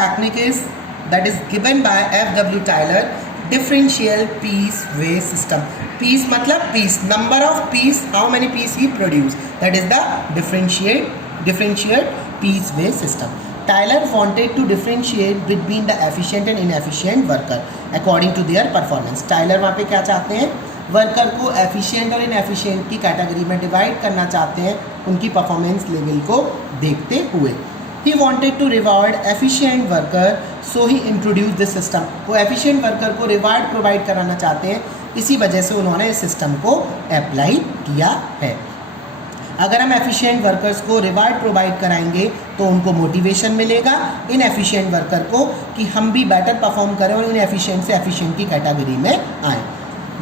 technique is that is given by F.W. Tyler, differential piece weight system. Piece मतलब piece, number of piece, how many piece he produce, that is the differentiate piece weight system. Tyler wanted to differentiate between the efficient and inefficient worker according to their performance. Tyler वहाँ पे क्या चाहते हैं, worker को efficient और inefficient की category में divide करना चाहते हैं उनकी परफॉर्मेंस लेवल को देखते हुए. He wanted to reward efficient worker, so he introduced this system. वो एफिशिएंट वर्कर को रिवार्ड प्रोवाइड कराना चाहते हैं, इसी वजह से उन्होंने इस सिस्टम को अप्लाई किया है. अगर हम एफिशिएंट वर्कर्स को रिवार्ड प्रोवाइड कराएंगे तो उनको मोटिवेशन मिलेगा इनएफिशिएंट वर्कर को कि हम भी बेटर परफॉर्म करें और इनएफिशिएंट से एफिशिएंट की कैटेगरी में आएँ.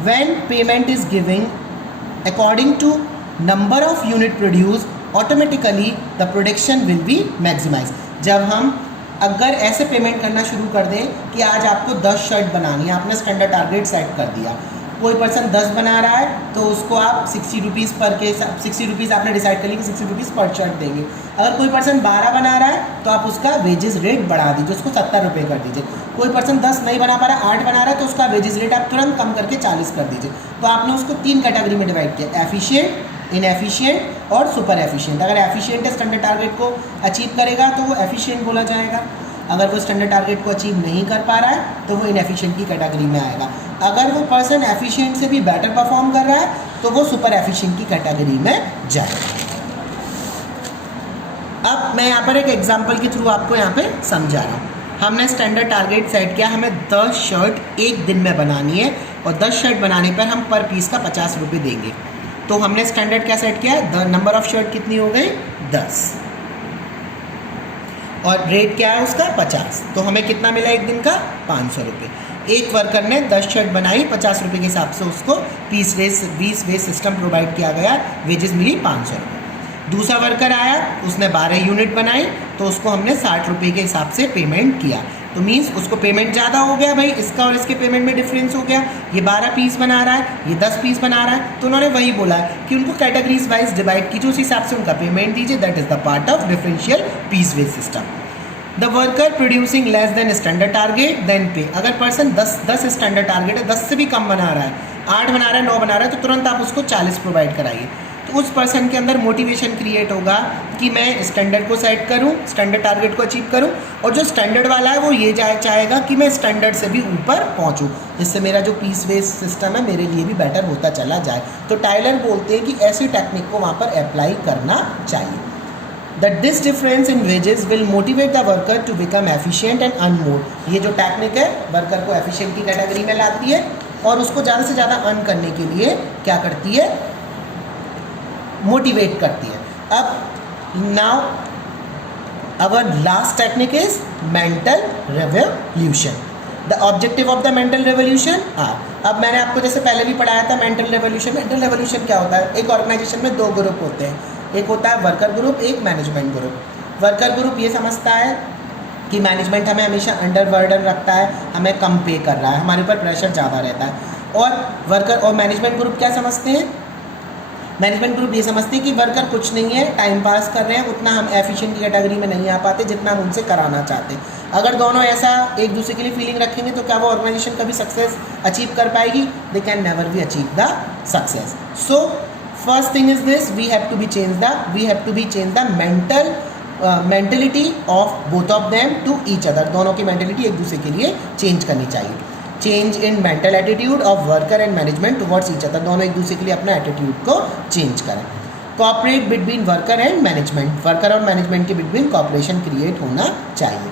When payment is given according to number of unit produced, automatically the production will be maximized. जब हम अगर ऐसे पेमेंट करना शुरू कर दें कि आज आपको 10 शर्ट बनानी है, आपने स्टैंडर्ड टारगेट सेट कर दिया, कोई पर्सन 10 बना रहा है तो उसको आप 60 रुपीज़ पर के 60 रुपीज़ आपने डिसाइड कर लिया कि 60 रुपीज़ पर शर्ट देंगे. अगर कोई पर्सन 12 बना रहा है तो आप उसका वेजेस रेट बढ़ा दीजिए, उसको 70 रुपये कर दीजिए. कोई पर्सन 10 नहीं बना पा रहा है, 8 बना रहा है तो उसका वेजेस रेट आप तुरंत कम करके 40 कर दीजिए. तो आपने उसको 3 कैटेगरी में डिवाइड किया, एफिशिएंट, इनएफिशिएंट और सुपर एफिशिएंट. अगर एफिशिएंट स्टैंडर्ड टारगेट को अचीव करेगा तो वो एफिशिएंट बोला जाएगा. अगर वो स्टैंडर्ड टारगेट को अचीव नहीं कर पा रहा है तो वो इनएफिशिएंट की कैटेगरी में आएगा. अगर वो पर्सन एफिशिएंट से भी बेटर परफॉर्म कर रहा है तो वो सुपर एफिशिएंट की कैटेगरी में जाएगा. अब मैं यहाँ पर एक एग्जांपल के थ्रू आपको यहाँ पे समझा रहा हूँ. हमने स्टैंडर्ड टारगेट सेट किया, हमें 10 शर्ट एक दिन में बनानी है और 10 शर्ट बनाने पर हम पर पीस का 50 रुपये देंगे. तो हमने स्टैंडर्ड क्या सेट किया, द नंबर ऑफ शर्ट कितनी हो गई, 10, और रेट क्या है उसका 50. तो हमें कितना मिला एक दिन का, 500 रुपये. एक वर्कर ने 10 शर्ट बनाई, 50 रुपये के हिसाब से उसको पीस वेज सिस्टम प्रोवाइड किया गया, वेजेस मिली 500 रुपये. दूसरा वर्कर आया, उसने 12 यूनिट बनाई तो उसको हमने 60 रुपये के हिसाब से पेमेंट किया. तो मीन्स उसको पेमेंट ज़्यादा हो गया, भाई इसका और इसके पेमेंट में डिफरेंस हो गया. ये 12 पीस बना रहा है, ये 10 पीस बना रहा है, तो उन्होंने वही बोला कि उनको कैटेगरीज वाइज डिवाइड कीजिए, उस हिसाब से उनका पेमेंट दीजिए. That is the part of differential piece wage system. The worker producing less than standard target then pay. अगर पर्सन 10 स्टैंडर्ड टारगेट है, 10 से भी कम बना रहा है, 8 बना रहा है, 9 बना रहा है, तो तुरंत आप उसको 40 प्रोवाइड कराइए. तो उस पर्सन के अंदर मोटिवेशन क्रिएट होगा कि मैं स्टैंडर्ड को सेट करूं, स्टैंडर्ड टारगेट को अचीव करूं, और जो स्टैंडर्ड वाला है वो ये चाहेगा कि मैं स्टैंडर्ड से भी ऊपर पहुंचूं, जिससे मेरा जो पीस वेज सिस्टम है मेरे लिए भी बेटर होता चला जाए. तो टाइलर बोलते हैं कि ऐसी टेक्निक को वहाँ पर अप्लाई करना चाहिए. That this difference in wages will motivate the worker to become efficient and earn more. ये जो टेक्निक है वर्कर को एफिशिएंट की कैटेगरी में लाती है और उसको ज़्यादा से ज़्यादा अर्न करने के लिए क्या करती है, मोटिवेट करती है. अब now our last technique is mental revolution. The objective of the mental revolution are. अब मैंने आपको जैसे पहले भी पढ़ाया था मेंटल रेवोल्यूशन. मेंटल रेवोल्यूशन क्या होता है, एक ऑर्गेनाइजेशन में 2 ग्रुप होते हैं, एक होता है वर्कर ग्रुप, एक मैनेजमेंट ग्रुप. वर्कर ग्रुप ये समझता है कि मैनेजमेंट हमें हमेशा अंडर बर्डन रखता है, हमें कम पे कर रहा है, हमारे ऊपर प्रेशर ज़्यादा रहता है. और मैनेजमेंट ग्रुप क्या समझते हैं, मैनेजमेंट ग्रुप ये समझते हैं कि वर्कर कुछ नहीं है, टाइम पास कर रहे हैं, उतना हम एफिशिएंट की कैटेगरी में नहीं आ पाते जितना हम उनसे कराना चाहते हैं. अगर दोनों ऐसा एक दूसरे के लिए फीलिंग रखेंगे तो क्या वो ऑर्गेनाइजेशन कभी सक्सेस अचीव कर पाएगी, they can never be achieve the success. So first thing is this, we have to be change the mentality of both of them to each other. दोनों की मेंटेलिटी एक दूसरे के लिए चेंज करनी चाहिए. Change in mental attitude of worker and management towards each other. दोनों एक दूसरे के लिए अपना एटीट्यूड को चेंज करें. Cooperate between worker and management. Worker और मैनेजमेंट के बिटवीन कॉपरेशन क्रिएट होना चाहिए.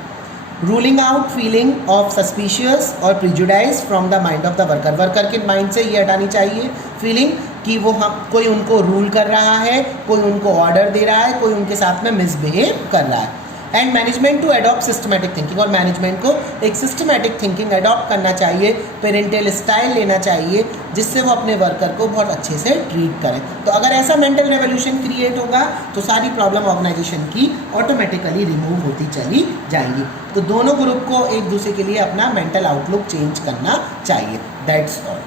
Ruling out feeling of suspicious और prejudice from the mind of the worker. Worker के माइंड से ये हटानी चाहिए फीलिंग कि वो कोई उनको रूल कर रहा है, कोई उनको ऑर्डर दे रहा है, कोई उनके साथ में मिसबिहेव कर रहा है. And management to adopt systematic thinking. और मैनेजमेंट को एक सिस्टमेटिक थिंकिंग अडॉप्ट करना चाहिए, पेरेंटल स्टाइल लेना चाहिए, जिससे वो अपने वर्कर को बहुत अच्छे से ट्रीट करें. तो अगर ऐसा मेंटल रेवोल्यूशन क्रिएट होगा तो सारी प्रॉब्लम ऑर्गेनाइजेशन की ऑटोमेटिकली रिमूव होती चली जाएंगी. तो दोनों ग्रुप को एक दूसरे के लिए अपना मेंटल आउटलुक चेंज करना चाहिए. That's all.